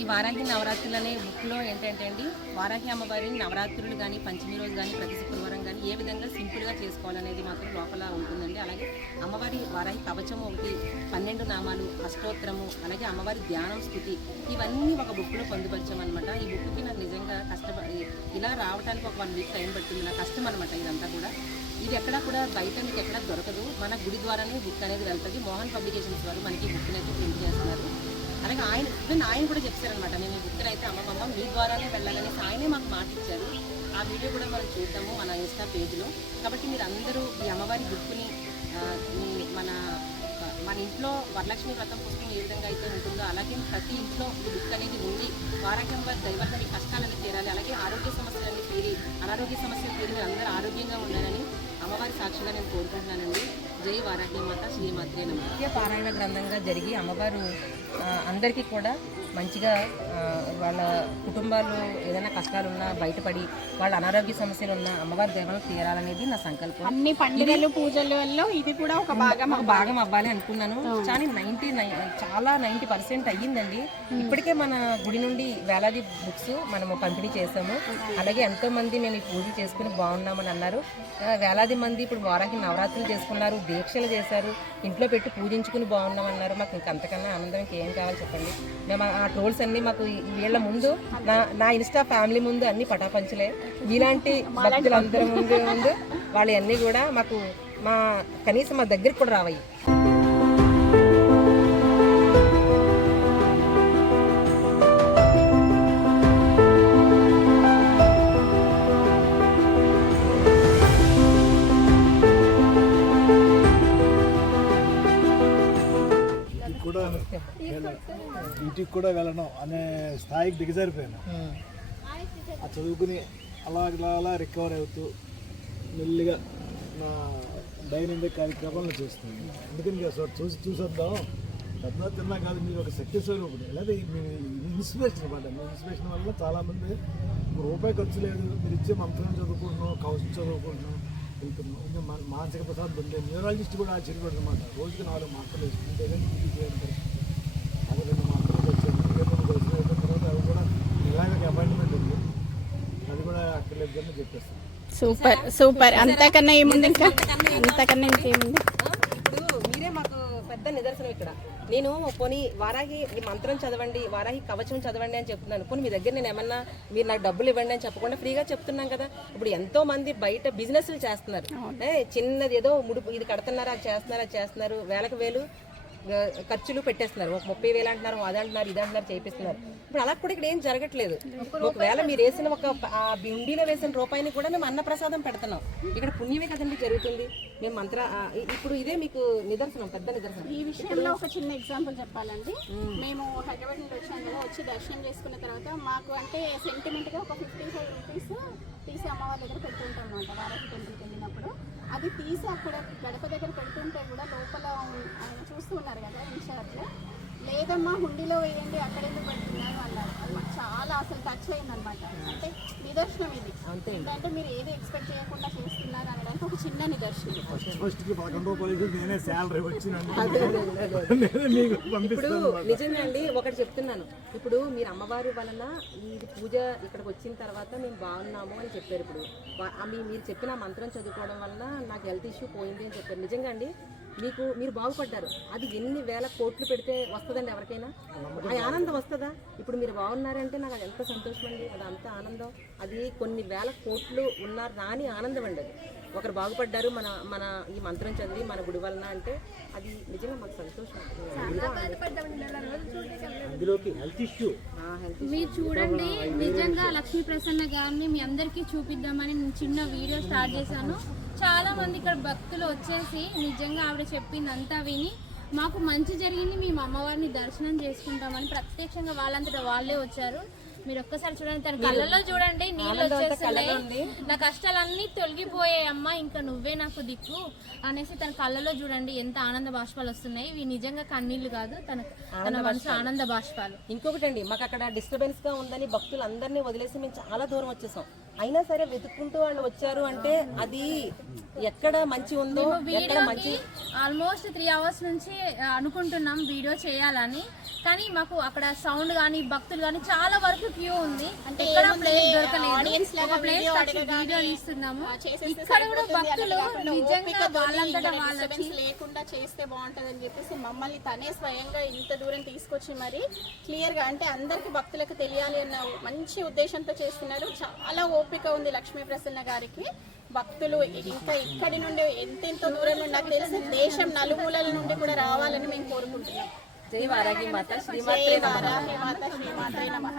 ఈ వారాహి నవరాత్రులు అనే బుక్లో ఏంటంటే అండి, వారాహి అమ్మవారిని నవరాత్రులు కానీ పంచమి రోజు కానీ ప్రతి శుక్రవారం కానీ ఏ విధంగా సింపుల్గా చేసుకోవాలనేది మాత్రం లోపల ఉంటుందండి. అలాగే అమ్మవారి వారాహి కవచము ఒకటి, 12 నామాలు, అష్టోత్తరము, అలాగే అమ్మవారి ధ్యానం స్థుతి, ఇవన్నీ ఒక బుక్లో పొందుపరిచామన్నమాట. ఈ బుక్కి నాకు నిజంగా ఇలా రావడానికి ఒక 1 వీక్ టైం పట్టింది. నా కష్టం అనమాట ఇదంతా కూడా. ఇది ఎక్కడా కూడా బయట మీకు ఎక్కడ దొరకదు. మన గుడి ద్వారానే బుక్ అనేది వెళ్తుంది. మోహన్ పబ్లికేషన్స్ వారు మనకి ఈ బుక్ని అయితే ప్రింట్ చేస్తున్నారు. అలాగే ఆయన కూడా చెప్తారనమాట, మేము ఈ బుక్ని అయితే అమ్మమ్మ మీ ద్వారానే వెళ్ళాలనేసి ఆయనే మాకు మాట ఇచ్చారు. ఆ వీడియో కూడా మనం చూద్దాము మన ఇన్స్టా పేజ్లో. కాబట్టి మీరు అందరూ ఈ అమ్మవారి బుక్ని మన ఇంట్లో వరలక్ష్మి వ్రతం పుస్తకం ఏ విధంగా అయితే ఉంటుందో అలాగే ప్రతి ఇంట్లో ఈ బుక్ అనేది ఉండి వారాహి అమ్మవారి దైవంగా మీ కష్టాలన్నీ తీరాలి, అలాగే ఆరోగ్య సమస్యలన్నీ తీరి అనారోగ్య సమస్యలు తీరి మీరు అందరూ ఆరోగ్యంగా ఉండాలని అమ్మవారి సాక్షిగా నేను కోరుకుంటున్నానండి. జై వారాహి మాత, శ్రీమాత్రే నమః. నిత్య పారాయణ గ్రంథంగా జరిగి అమ్మవారు అందరికీ కూడా మంచిగా వాళ్ళ కుటుంబాలు ఏదైనా కష్టాలున్నా బయటపడి వాళ్ళ అనారోగ్య సమస్యలు ఉన్నా అమ్మవారి దైవాలు తీరాలనేది నా సంకల్పం. అన్ని పండుగలు పూజల వల్ల ఇది కూడా ఒక భాగం అవ్వాలి అనుకున్నాను. కానీ 90% అయ్యిందండి. ఇప్పటికే మన గుడి నుండి వేలాది బుక్స్ మనము పంపిణీ చేసాము. అలాగే ఎంతో మంది మేము ఈ పూజ చేసుకుని బాగున్నామని అన్నారు. వేలాది మంది ఇప్పుడు వారాహి నవరాత్రులు చేసుకున్నారు, దీక్షలు చేశారు, ఇంట్లో పెట్టి పూజించుకుని బాగున్నామన్నారు. మాకు ఇంకా అంతకన్నా ఆనందం ఏం కావాలి చెప్పండి. మేము ఆ ట్రోల్స్ అన్నీ మాకు వీళ్ళ ముందు నా ఇన్స్టా ఫ్యామిలీ ముందు అన్ని పటాపంచలే. ఇలాంటి భక్తులందరి ముందు వాళ్ళు అన్నీ కూడా మాకు కనీసం మా దగ్గరికి కూడా రావయ్యి. ఇంటికి కూడా వెళ్ళను అనే స్థాయికి దిగజారిపోయాను. ఆ చదువుకుని అలా రికవర్ అవుతూ మెల్లిగా నా దైనందిక కార్యక్రమాలను చేస్తున్నాను. అందుకని చూసొద్దాం పెద్ద తిన్నా కాదు, మీరు ఒక శక్తి స్వరూపుడు, లేదా మీరు ఇన్స్పిరేషన్ అనమాట. మీ ఇన్స్పిరేషన్ వల్ల చాలామంది రూపాయి ఖర్చు లేదు, మీరు ఇచ్చే మంత్రం చదువుకుంటున్నాం, కవచం చదువుకుంటున్నాం, వెళ్తున్నాం. ఇంకా మానసిక ప్రసాదం పొందే న్యూరాలజిస్ట్ కూడా ఆశ్చర్యపడదు అనమాట. రోజుకి 4 మాత్రలు వేసుకుంటే కానీ ఇది చేయండి. అది 2 మాత్రలు వచ్చాయి. తర్వాత అవి కూడా ఇలాగ అపాయింట్మెంట్ ఉంది, అది కూడా అక్కర్లేదని చెప్పేస్తాను. సూపర్. అంతకన్నా ఏముంది, ఇంకా అంతకన్నా ఇంకేముంది. ఇప్పుడు మీరే మాకు పెద్ద నిదర్శనం. ఇక్కడ నేను పోనీ వారాహి ఈ మంత్రం చదవండి, వారాహి కవచం చదవండి అని చెప్తున్నాను. పోనీ మీ దగ్గర నేను ఏమన్నా మీరు నాకు డబ్బులు ఇవ్వండి అని చెప్పకుండా ఫ్రీగా చెప్తున్నాం కదా. ఇప్పుడు ఎంతో మంది బయట బిజినెస్లు చేస్తున్నారు. చిన్నది ఏదో ముడుపు ఇది కడుతున్నారు, అది చేస్తున్నారు, వేలకు వేలు ఖర్చులు పెట్టేస్తున్నారు. 30,000 అంటున్నారు, అది అంటున్నారు, ఇది అంటున్నారు, చేపిస్తున్నారు. ఇప్పుడు అలా కూడా ఇక్కడ ఏం జరగట్లేదు. ఒకవేళ మీరు వేసిన బిండీలో వేసిన రూపాయిని కూడా మేము అన్నప్రసాదం పెడుతున్నాం. ఇక్కడ పుణ్యమే కదండి జరుగుతుంది. మేము ఇప్పుడు ఇదే మీకు నిదర్శనం, పెద్ద నిదర్శనం. ఈ విషయంలో ఒక చిన్న ఎగ్జాంపుల్ చెప్పాలండి. మేము హైదరాబాద్ నుండి వచ్చాము, వచ్చి దర్శనం చేసుకున్న తర్వాత మాకు అంటే సెంటిమెంట్గా ఒక 55 రూపీస్ తీసి అమ్మవారి దగ్గర పెడుతుంటాం అన్నమాట. వారాహి టెంపుల్కి వెళ్ళినప్పుడు అది తీసి అక్కడ గడప దగ్గర పెడుతుంటే కూడా లోపల ఆయన చూస్తూ ఉన్నారు కదా ఇన్ఛార్జ్, లేదమ్మా హుండీలో వేయండి, అక్కడ ఎందుకు పెడుతున్నారు అన్నారు. అది మాకు చాలా అసలు టచ్ అయింది అనమాట. అంటే నిదర్శనం ఇది. అంటే మీరు ఏది ఎక్స్పెక్ట్ చేయకుండా చేస్తున్నారు అనడానికి ఒక చిన్న నిదర్శనం. ఇప్పుడు నిజంగా అండి ఒకటి చెప్తున్నాను. ఇప్పుడు మీరు అమ్మవారి వలన ఈ పూజ ఇక్కడికి వచ్చిన తర్వాత మేము బాగున్నాము అని చెప్పారు. ఇప్పుడు మీరు చెప్పిన మంత్రం చదువుకోవడం వలన నాకు హెల్త్ ఇష్యూ పోయింది అని చెప్పారు. నిజంగా అండి మీరు బాగుపడ్డారు. అది ఎన్ని వేల కోట్లు పెడితే వస్తుందండి ఎవరికైనా? అది ఆనందం వస్తుందా? ఇప్పుడు మీరు బాగున్నారంటే నాకు అది ఎంత సంతోషం అండి, అది అంత ఆనందం. అది కొన్ని వేల కోట్లు ఉన్నారు రాని ఆనందం అండి. అది ఒకరు బాగుపడ్డారు మన ఈ మంత్రం చదివి మన గుడి వలన అంటే అది నిజంగా మాకు సంతోషం. మీరు చూడండి, నిజంగా లక్ష్మీ ప్రసన్న గారిని మీ అందరికీ చూపిద్దామని నేను చిన్న వీడియో స్టార్ట్ చేశాను. చాలా మంది ఇక్కడ భక్తులు వచ్చేసి నిజంగా ఆవిడ చెప్పింది అంతా విని మాకు మంచి జరిగింది, మేము అమ్మవారిని దర్శనం చేసుకుంటామని ప్రత్యక్షంగా వాళ్ళంతటా వాళ్ళే వచ్చారు. మీరు ఒక్కసారి చూడండి, తన కళ్ళల్లో చూడండి నీళ్ళు వచ్చేస్తున్నాయి. నా కష్టాలన్నీ తొలగిపోయాయి అమ్మా, ఇంకా నువ్వే నాకు దిక్కు అనేసి తన కళ్ళలో చూడండి ఎంత ఆనంద బాష్పాలు వస్తున్నాయి. ఇవి నిజంగా కన్నీళ్లు కాదు, తన మనసు ఆనంద బాష్పాలు. ఇంకొకటి అండి, మాకు అక్కడ డిస్టర్బెన్స్ గా ఉందని భక్తులు అందరినీ వదిలేసి మేము చాలా దూరం వచ్చేసాం. అయినా సరే వెతుక్కుంటూ వాళ్ళు వచ్చారు అంటే అది ఎక్కడ మంచి ఉందో ఎక్కడ మంచి ఆల్మోస్ట్ 3 అవర్స్ నుంచి అనుకుంటున్నాం వీడియో చేయాలని, కానీ మాకు అక్కడ సౌండ్ కానీ భక్తులు కానీ చాలా వరకు క్యూ ఉంది. అంటే ఎక్కడ ఏముంది, ప్లేస్ audience దొరకలేదు. లాగా ఒక ప్లేస్ video వీడియో అడగగానే, ఇస్తున్నాము. చేసేస్తే ఇక్కడ కూడా సరిపోతుంది భక్తులు అలా కాకుండా నిజంగా ఓపికతోని వాళ్ళంతటా ఇక్కడ వాళ్ళకి disturbance లేకుండా చేస్తే బాగుంటుందని చెప్పేసి మమ్మల్ని తనే స్వయంగా ఇంత దూరం తీసుకొచ్చి మరి క్లియర్గా అంటే అందరికీ భక్తులకు తెలియాలి అన్న మంచి ఉద్దేశంతో చేస్తున్నారు. చాలా ఓపిక ఉంది లక్ష్మీ ప్రసన్న గారికి. భక్తులు ఇంకా ఇక్కడి నుండి ఎంతెంతో దూరం నుండి నాకు తెలిసి దేశం నలుమూలల నుండి కూడా రావాలని మేము కోరుకుంటున్నాం. జై వారాహి మాత జై శ్రీమాత్రే నమః. వారాహి మాత శ్రీమాత్రే నమః.